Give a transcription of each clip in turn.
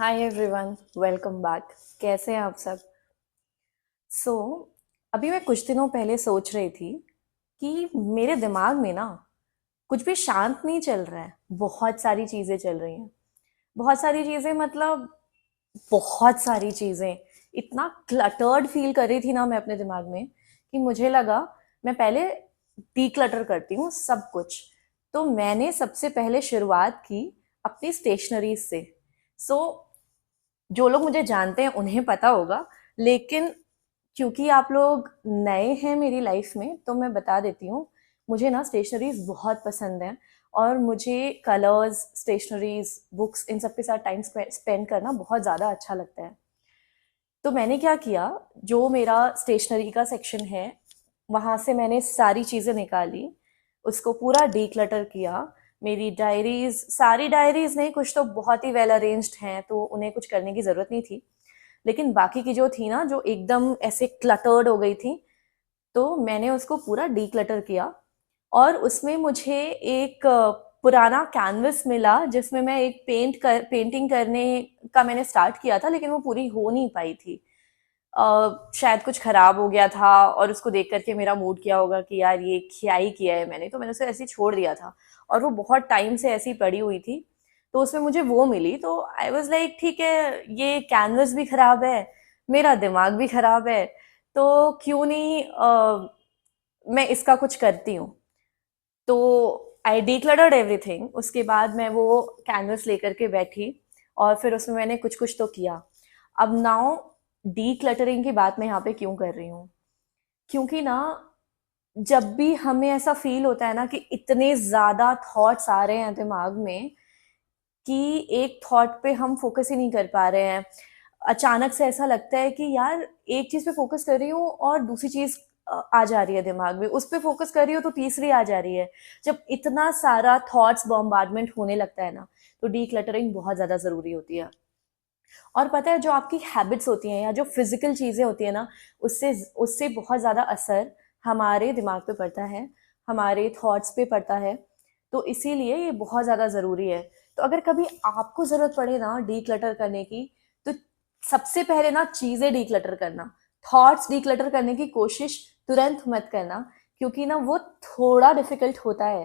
Hi everyone, welcome back. कैसे हैं आप सब? सो अभी मैं कुछ दिनों पहले सोच रही थी कि मेरे दिमाग में ना कुछ भी शांत नहीं चल रहा है। बहुत सारी चीज़ें चल रही हैं। बहुत सारी चीज़ें मतलब बहुत सारी चीज़ें। इतना क्लटर्ड फील कर रही थी ना मैं अपने दिमाग में कि मुझे लगा मैं पहले डीक्लटर करती हूँ सब कुछ। तो मैंने सबसे पहले शुरुआत की अपनी स्टेशनरी से। सो जो लोग मुझे जानते हैं उन्हें पता होगा, लेकिन क्योंकि आप लोग नए हैं मेरी लाइफ में तो मैं बता देती हूँ। मुझे ना स्टेशनरीज बहुत पसंद हैं और मुझे कलर्स, स्टेशनरीज, बुक्स इन सब के साथ टाइम स्पेंड करना बहुत ज़्यादा अच्छा लगता है। तो मैंने क्या किया, जो मेरा स्टेशनरी का सेक्शन है वहाँ से मैंने सारी चीज़ें निकाली, उसको पूरा डीक्लटर किया। मेरी डायरीज, सारी डायरीज नहीं, कुछ तो बहुत ही वेल अरेंज्ड हैं तो उन्हें कुछ करने की ज़रूरत नहीं थी। लेकिन बाकी की जो थी ना, जो एकदम ऐसे क्लटर्ड हो गई थी, तो मैंने उसको पूरा डीक्लटर किया। और उसमें मुझे एक पुराना कैनवस मिला जिसमें मैं एक पेंटिंग करने का मैंने स्टार्ट किया था, लेकिन वो पूरी हो नहीं पाई थी। शायद कुछ खराब हो गया था और उसको देख करके मेरा मूड किया होगा कि यार ये क्या ही किया है मैंने, तो मैंने उसे ऐसे ही छोड़ दिया था। और वो बहुत टाइम से ऐसी पड़ी हुई थी, तो उसमें मुझे वो मिली, तो आई वाज लाइक ठीक है, ये कैनवस भी खराब है, मेरा दिमाग भी खराब है, तो क्यों नहीं मैं इसका कुछ करती हूँ। तो आई डिक्लटर्ड एवरीथिंग। उसके बाद मैं वो कैनवस लेकर के बैठी और फिर उसमें मैंने कुछ कुछ तो किया। अब नाउ डीक्लटरिंग की बात मैं यहाँ पे क्यों कर रही हूँ, क्योंकि ना जब भी हमें ऐसा फील होता है ना कि इतने ज़्यादा थॉट्स आ रहे हैं दिमाग में कि एक थॉट पे हम फोकस ही नहीं कर पा रहे हैं। अचानक से ऐसा लगता है कि यार एक चीज़ पे फोकस कर रही हूँ और दूसरी चीज़ आ जा रही है दिमाग में, उस पे फोकस कर रही हूँ तो तीसरी आ जा रही है। जब इतना सारा थॉट्स बॉम्बार्डमेंट होने लगता है ना, तो डीक्लटरिंग बहुत ज़्यादा ज़रूरी होती है। और पता है, जो आपकी हैबिट्स होती हैं या जो फिजिकल चीज़ें होती हैं ना, उससे उससे बहुत ज़्यादा असर हमारे दिमाग पे पड़ता है, हमारे थॉट्स पे पड़ता है। तो इसीलिए ये बहुत ज़्यादा ज़रूरी है। तो अगर कभी आपको ज़रूरत पड़े ना डीक्लटर करने की, तो सबसे पहले ना चीज़ें डीक्लटर करना, थॉट्स डीक्लटर करने की कोशिश तुरंत मत करना, क्योंकि ना वो थोड़ा डिफिकल्ट होता है।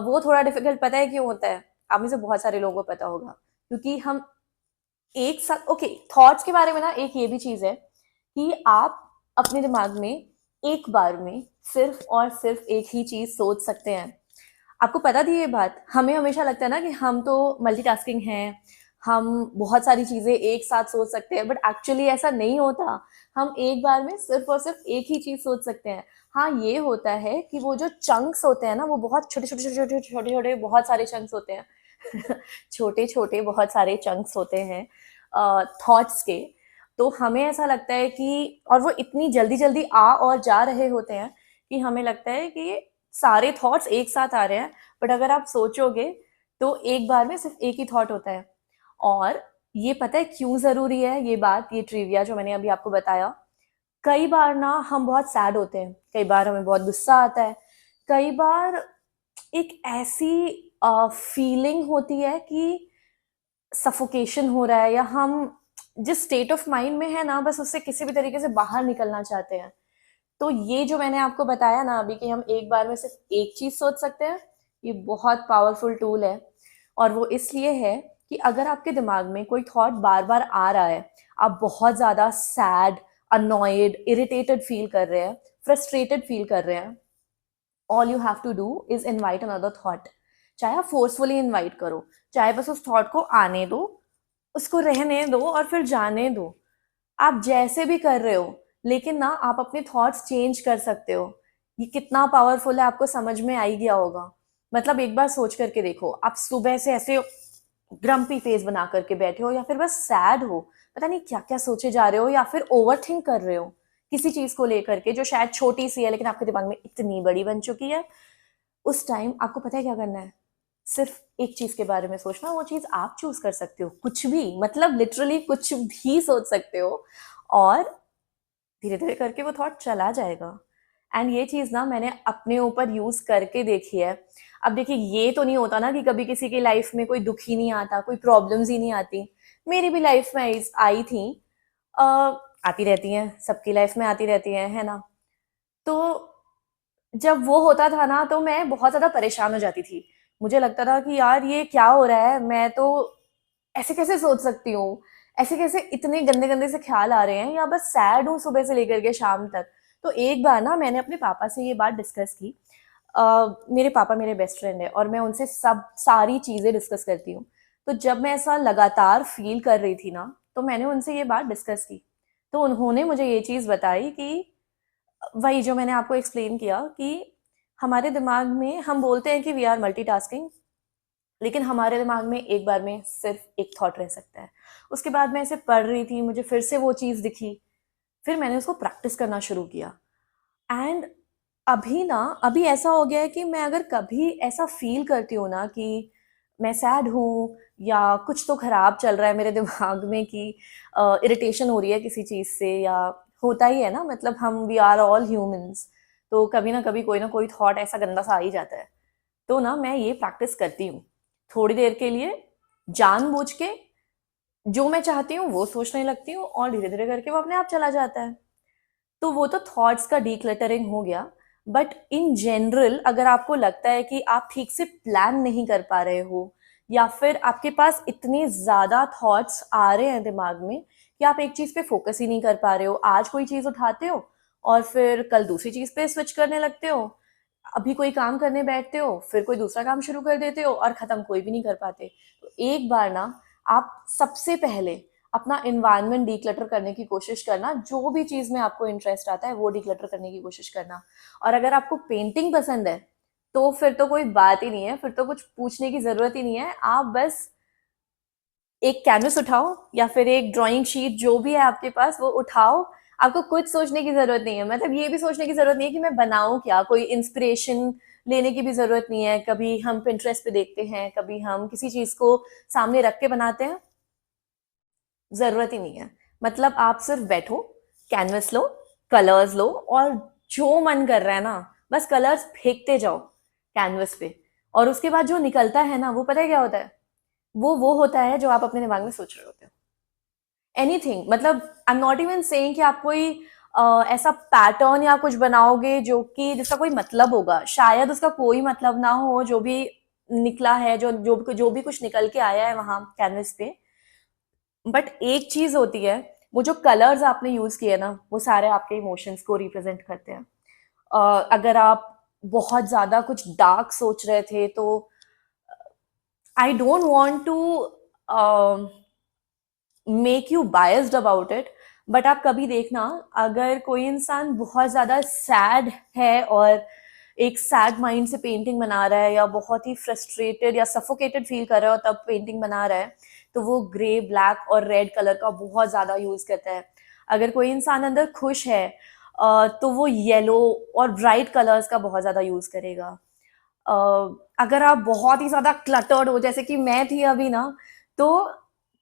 वो थोड़ा डिफिकल्ट पता है क्यों होता है? आप में से बहुत सारे लोगों को पता होगा, क्योंकि हम एक साथ ओके, थॉट्स के बारे में ना एक ये भी चीज है कि आप अपने दिमाग में एक बार में सिर्फ और सिर्फ एक ही चीज सोच सकते हैं। आपको पता थी ये बात? हमें हमेशा लगता है ना कि हम तो मल्टीटास्किंग हैं, हम बहुत सारी चीजें एक साथ सोच सकते हैं, बट एक्चुअली ऐसा नहीं होता। हम एक बार में सिर्फ और सिर्फ एक ही चीज सोच सकते हैं। हाँ, ये होता है कि वो जो चंक्स होते हैं ना, वो बहुत छोटे छोटे छोटे छोटे छोटे छोटे बहुत सारे चंक्स होते हैं छोटे छोटे बहुत सारे चंक्स होते हैं थॉट्स के। तो हमें ऐसा लगता है कि, और वो इतनी जल्दी जल्दी आ और जा रहे होते हैं कि हमें लगता है कि ये सारे थॉट्स एक साथ आ रहे हैं। बट अगर आप सोचोगे तो एक बार में सिर्फ एक ही थॉट होता है। और ये पता है क्यों जरूरी है ये बात, ये ट्रिविया जो मैंने अभी आपको बताया? कई बार ना हम बहुत सैड होते हैं, कई बार हमें बहुत गुस्सा आता है, कई बार एक ऐसी फीलिंग होती है कि सफोकेशन हो रहा है, या हम जिस स्टेट ऑफ माइंड में है ना, बस उससे किसी भी तरीके से बाहर निकलना चाहते हैं। तो ये जो मैंने आपको बताया ना अभी कि हम एक बार में सिर्फ एक चीज सोच सकते हैं, ये बहुत पावरफुल टूल है। और वो इसलिए है कि अगर आपके दिमाग में कोई थॉट बार बार आ रहा है, आप बहुत ज्यादा सैड, अनॉयड, इरिटेटेड फील कर रहे हैं, फ्रस्ट्रेटेड फील कर रहे हैं, all you have to do is invite another thought. चाहे आप फोर्सफुली इनवाइट करो, चाहे बस उस थॉट को आने दो, उसको रहने दो और फिर जाने दो। आप जैसे भी कर रहे हो, लेकिन ना आप अपने थॉट्स चेंज कर सकते हो। ये कितना पावरफुल है आपको समझ में आ ही गया होगा। मतलब एक बार सोच करके देखो, आप सुबह से ऐसे ग्रम्पी फेस बना करके बैठे हो, या फिर बस सैड हो, पता नहीं क्या क्या सोचे जा रहे हो, या फिर ओवर थिंक कर रहे हो किसी चीज को लेकर के जो शायद छोटी सी है लेकिन आपके दिमाग में इतनी बड़ी बन चुकी है। उस टाइम आपको पता है क्या करना है? सिर्फ एक चीज के बारे में सोचना, वो चीज आप चूज कर सकते हो, कुछ भी, मतलब लिटरली कुछ भी सोच सकते हो। और धीरे धीरे करके वो थॉट चला जाएगा। एंड ये चीज ना मैंने अपने ऊपर यूज करके देखी है। अब देखिए, ये तो नहीं होता ना कि कभी किसी की लाइफ में कोई दुख ही नहीं आता, कोई प्रॉब्लम्स ही नहीं आती। मेरी भी लाइफ में आई थी। अ, आती रहती हैं, सबकी लाइफ में आती रहती हैं, है ना? तो जब वो होता था ना तो मैं बहुत ज़्यादा परेशान हो जाती थी। मुझे लगता था कि यार ये क्या हो रहा है? मैं तो ऐसे कैसे सोच सकती हूँ? ऐसे कैसे इतने गंदे-गंदे से ख़्याल आ रहे हैं या बस सैड हूँ सुबह से लेकर के शाम तक। तो एक बार ना मैंने अपने पापा से ये बात डिस्कस की। मेरे पापा मेरे बेस्ट फ्रेंड हैं और मैं उनसे सब सारी चीज़ें डिस्कस करती हूँ। तो जब मैं ऐसा लगातार फ़ील कर रही थी ना, तो मैंने उनसे ये बात डिस्कस की। तो उन्होंने मुझे ये चीज़ बताई कि वही जो मैंने आपको एक्सप्लेन किया कि हमारे दिमाग में हम बोलते हैं कि वी आर मल्टीटास्किंग, लेकिन हमारे दिमाग में एक बार में सिर्फ एक थॉट रह सकता है। उसके बाद मैं इसे पढ़ रही थी, मुझे फिर से वो चीज़ दिखी, फिर मैंने उसको प्रैक्टिस करना शुरू किया। एंड अभी ऐसा हो गया है कि मैं अगर कभी ऐसा फील करती हूँ ना कि मैं सैड हूँ या कुछ तो खराब चल रहा है मेरे दिमाग में कि इरिटेशन हो रही है किसी चीज़ से, या होता ही है ना, मतलब हम वी आर ऑल ह्यूमंस, तो कभी ना कोई थॉट ऐसा गंदा सा आ ही जाता है। तो ना मैं ये प्रैक्टिस करती हूँ थोड़ी देर के लिए, जानबूझ के जो मैं चाहती हूँ वो सोचने लगती हूँ और धीरे धीरे करके वो अपने आप चला जाता है। तो वो तो थॉट्स का डीक्लटरिंग हो गया। बट इन जनरल अगर आपको लगता है कि आप ठीक से प्लान नहीं कर पा रहे हो या फिर आपके पास इतने ज़्यादा थॉट्स आ रहे हैं दिमाग में कि आप एक चीज़ पे फोकस ही नहीं कर पा रहे हो, आज कोई चीज़ उठाते हो और फिर कल दूसरी चीज़ पे स्विच करने लगते हो, अभी कोई काम करने बैठते हो फिर कोई दूसरा काम शुरू कर देते हो और ख़त्म कोई भी नहीं कर पाते। तो एक बार ना आप सबसे पहले अपना एनवायरनमेंट डिक्लटर करने की कोशिश करना, जो भी चीज़ में आपको इंटरेस्ट आता है वो डिक्लटर करने की कोशिश करना। और अगर आपको पेंटिंग पसंद है तो फिर तो कोई बात ही नहीं है, फिर तो कुछ पूछने की ज़रूरत ही नहीं है। आप बस एक कैनवस उठाओ या फिर एक ड्राइंग शीट जो भी है आपके पास वो उठाओ। आपको कुछ सोचने की ज़रूरत नहीं है, मतलब ये भी सोचने की ज़रूरत नहीं है कि मैं बनाऊँ क्या, कोई इंस्पिरेशन लेने की भी ज़रूरत नहीं है। कभी हम पिंटरेस्ट पे देखते हैं, कभी हम किसी चीज़ को सामने रख के बनाते हैं, ज़रूरत ही नहीं है। मतलब आप सिर्फ बैठो, कैनवस लो, कलर्स लो और जो मन कर रहा है ना, बस कलर्स फेंकते जाओ कैनवस पे। और उसके बाद जो निकलता है ना, वो पता है क्या होता है? वो होता है जो आप अपने दिमाग में सोच रहे होते हो। एनीथिंग, मतलब I am not even saying कि आप कोई ऐसा पैटर्न या कुछ बनाओगे जो कि जिसका कोई मतलब होगा, शायद उसका कोई मतलब ना हो। जो भी निकला है, जो भी कुछ निकल के आया है वहां कैनवस पे, बट एक चीज होती है, वो जो कलर्स आपने यूज किए ना वो सारे आपके इमोशंस को रिप्रेजेंट करते हैं। अगर आप बहुत ज्यादा कुछ डार्क सोच रहे थे तो I don't want to make you biased about it, but आप कभी देखना, अगर कोई इंसान बहुत ज़्यादा सैड है और एक सैड माइंड से पेंटिंग बना रहा है या बहुत ही फ्रस्ट्रेटेड या सफोकेटेड फील कर रहा है और तब पेंटिंग बना रहा है, तो वो ग्रे, ब्लैक और रेड कलर का बहुत ज़्यादा यूज़ करता है। अगर कोई इंसान अंदर खुश है तो वो येलो और ब्राइट कलर्स का बहुत ज़्यादा यूज़ करेगा। अ, अगर आप बहुत ही ज़्यादा क्लटर्ड हो जैसे कि मैं थी अभी ना, तो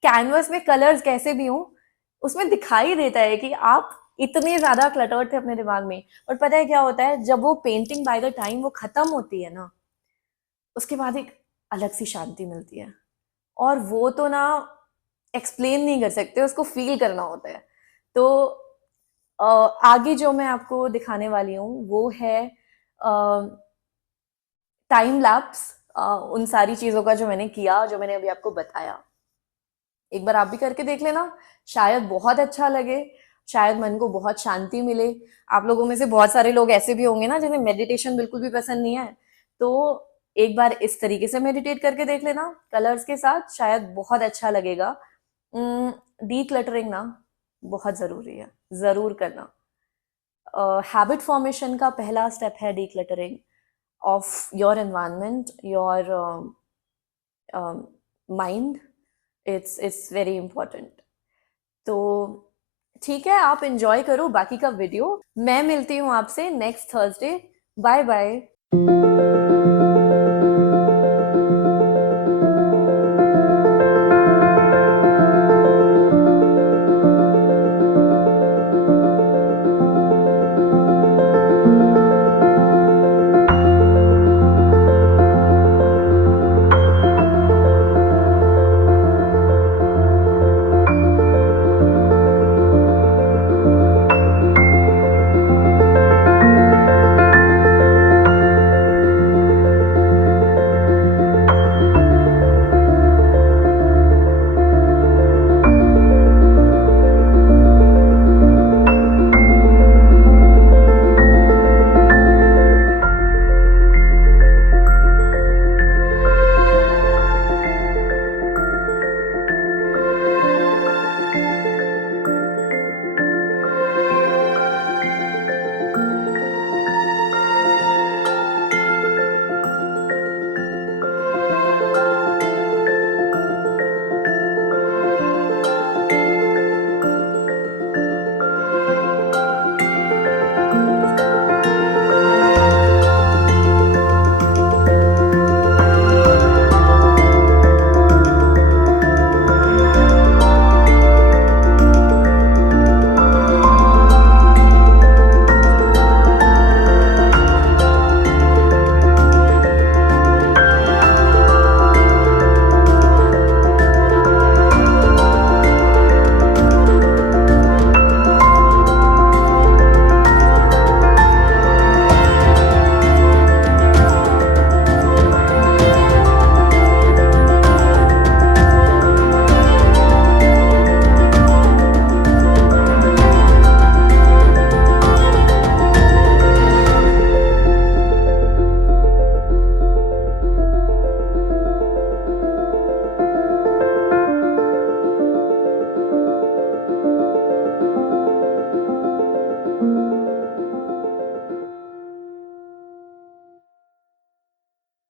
कैनवस में कलर्स कैसे भी हों, उसमें दिखाई देता है कि आप इतने ज़्यादा क्लटर्ड थे अपने दिमाग में। और पता है क्या होता है, जब वो पेंटिंग बाय द टाइम वो ख़त्म होती है ना, उसके बाद एक अलग सी शांति मिलती है। और वो तो ना एक्सप्लेन नहीं कर सकते, उसको फ़ील करना होता है। तो आगे जो मैं आपको दिखाने वाली हूँ वो है टाइम लैप्स उन सारी चीज़ों का जो मैंने किया, जो मैंने अभी आपको बताया। एक बार आप भी करके देख लेना, शायद बहुत अच्छा लगे, शायद मन को बहुत शांति मिले। आप लोगों में से बहुत सारे लोग ऐसे भी होंगे ना जिन्हें मेडिटेशन बिल्कुल भी पसंद नहीं है, तो एक बार इस तरीके से मेडिटेट करके देख लेना कलर्स के साथ, शायद बहुत अच्छा लगेगा। डीक्लटरिंग ना बहुत ज़रूरी है, ज़रूर करना। हैबिट फॉर्मेशन का पहला स्टेप है decluttering of your environment, your mind. It's very important. तो ठीक है, आप एंजॉय करो बाकी का वीडियो। मैं मिलती हूँ आपसे नेक्स्ट थर्सडे। Bye bye.